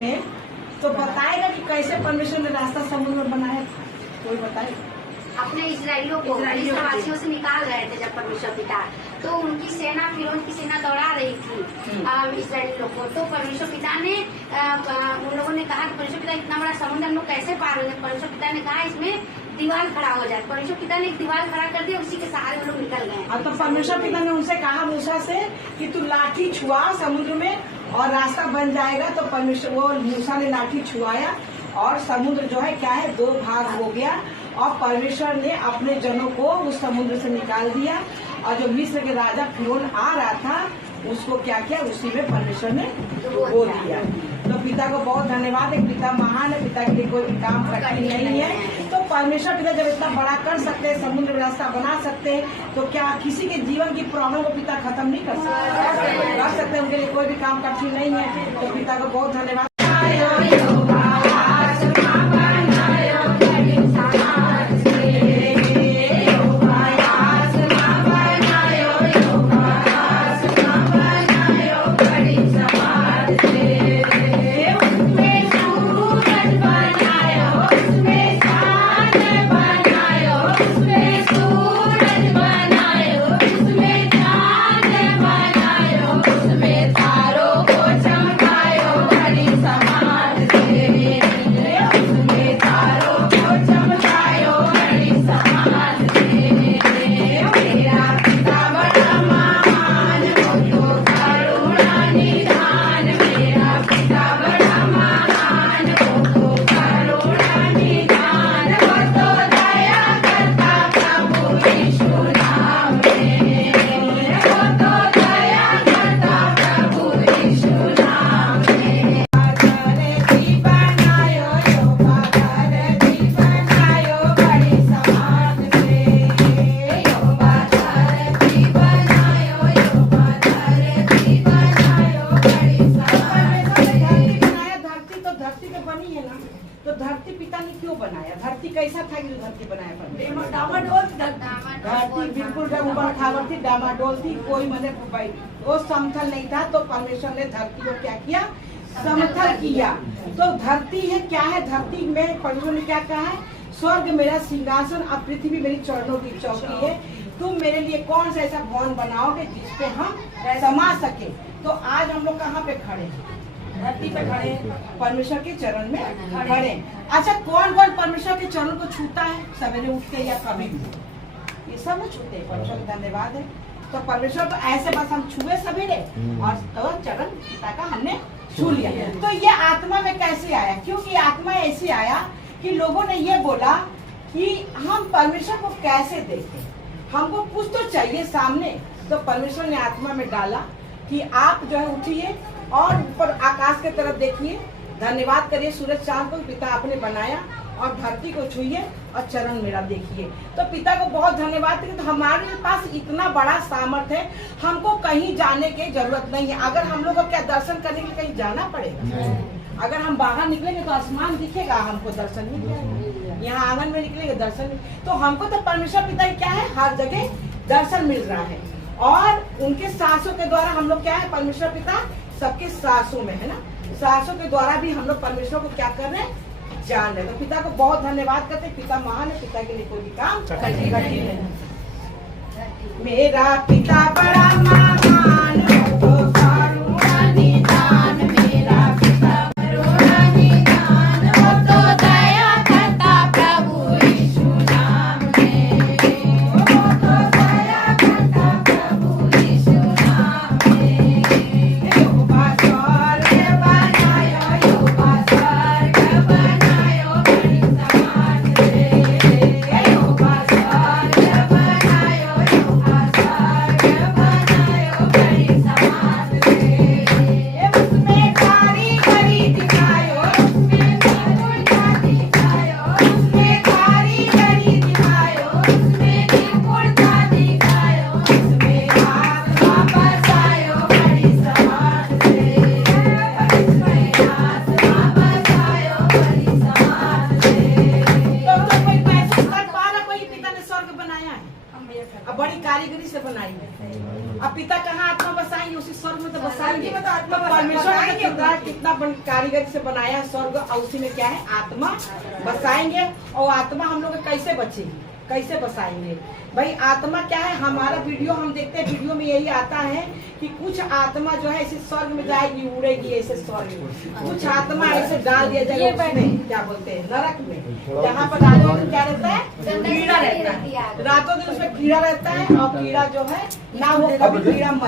है तो बताएगा कि कैसे परमेश्वर ने रास्ता समुद्र में बनाया था। कोई बताएगा। अपने इजराइलियों को मिस्रवासियों से निकाल रहे थे जब परमेश्वर पिता, तो उनकी सेना फिरौन की सेना दौड़ा रही थी इजराइली लोग को। तो परमेश्वर पिता ने उन लोगों ने कहा कि परमेश्वर पिता इतना बड़ा समुद्र हम लोग कैसे पार हो जाए। परमेश्वर पिता ने कहा इसमें दीवार खड़ा हो जाए। परमेश्वर पिता ने एक दीवार खड़ा कर दिया, उसी के सहारे वो लोग निकल गए। अब तो परमेश्वर पिता ने उनसे कहा मूसा से कि तू लाठी छुआ समुद्र में और रास्ता बन जाएगा। तो परमेश्वर वो मूसा ने लाठी छुआया और समुद्र जो है क्या है दो भाग हो गया और परमेश्वर ने अपने जनों को उस समुद्र से निकाल दिया। और जो मिस्र के राजा फिरौन आ रहा था उसको क्या किया, उसी में परमेश्वर ने डुबो दिया। तो पिता को बहुत धन्यवाद है। पिता महान है, पिता के लिए कोई काम कठिन नहीं है। तो परमेश्वर पिता जब इतना बड़ा कर सकते हैं, समुद्र में रास्ता बना सकते हैं, तो क्या किसी के जीवन की प्रॉब्लम को पिता खत्म नहीं कर सकते? उनके लिए कोई भी काम कठिन नहीं है। तो पिता को बहुत धन्यवाद। तो धरती पिता ने क्यों बनाया? धरती कैसा था कि धरती बनाया? डामाडोल धरती बिल्कुल ऊबड़ खाबड़ थी, डामाडोल थी, कोई मैंने वो समतल नहीं था। तो परमेश्वर ने धरती को क्या किया? समतल किया। तो धरती है क्या है? धरती में परमेश्वर ने क्या कहा है? स्वर्ग मेरा सिंहासन और पृथ्वी मेरी चरणों की चौकी है। तुम मेरे लिए कौन सा ऐसा भवन बनाओगे जिसपे हम समा सके? तो आज हम लोग कहाँ पे खड़े हैं? धरती पे खड़े, परमेश्वर के चरण में खड़े। अच्छा, कौन कौन परमेश्वर के चरण को छूता है सवेरे उठ के या कभी भी? ये सब छूते हैं। परमेश्वर का धन्यवाद है। तो परमेश्वर को ऐसे बस हम छुए सवेरे और तो चरण पिता का हमने छू लिया। तो ये आत्मा में कैसे आया? क्योंकि आत्मा ऐसे आया कि लोगों ने ये बोला कि हम परमेश्वर को कैसे देखें, हमको कुछ तो चाहिए सामने। तो परमेश्वर ने आत्मा में डाला कि आप जो है उठिए और ऊपर आकाश की तरफ देखिए, धन्यवाद करिए सूरज चांद को पिता आपने बनाया, और धरती को छुइए और चरण मेरा देखिए। तो पिता को बहुत धन्यवाद करिए। तो हमारे पास इतना बड़ा सामर्थ्य है, हमको कहीं जाने की जरूरत नहीं है। अगर हम लोग को क्या दर्शन करने के लिए कहीं जाना पड़ेगा? अगर हम बाहर निकलेंगे तो आसमान दिखेगा, हमको दर्शन नहीं मिलेगा। यहाँ आंगन में निकलेंगे दर्शन। तो हमको तो परमेश्वर पिता क्या है, हर जगह दर्शन मिल रहा है। और उनके सांसों के द्वारा हम लोग क्या है, परमेश्वर पिता सबके सांसों में है ना, सांसों के द्वारा भी हम लोग परमेश्वर को क्या कर रहे हैं, जान रहे। तो पिता को बहुत धन्यवाद करते। पिता महान है, पिता के लिए कोई भी काम कठिन नहीं। मेरा पिता बड़ा महान तो करुणा निदान, मेरा पिता करुणा निदान, वो तो दया करता प्रभु यीशु नाम में, वो तो दया करता प्रभु यीशु नाम में। यहोवा स्वर्ग बनायो, यहोवा स्वर्ग बनायो बड़ी समाज से, यहोवा स्वर्ग बनायो, यहोवा स्वर्ग बनायो बड़ी समाज कितना कारीगरी से बनाया स्वर्ग, और उसी में क्या है आत्मा बसाएंगे। और आत्मा हम लोग कैसे बचेगी, कैसे बसाएंगे भाई? आत्मा क्या है, हमारा वीडियो हम देखते हैं, वीडियो में यही आता है कि कुछ आत्मा जो है ऐसे स्वर्ग में जाएगी, उड़ेगी ऐसे स्वर्ग में, कुछ आत्मा ऐसे डाल दिया जाएगा उसमें, क्या बोलते हैं नरक में, जहाँ पर रातों दिन क्या रहता है, कीड़ा रहता है, रातों दिन उसमें कीड़ा रहता है, और कीड़ा जो है ना वो कभी कीड़ा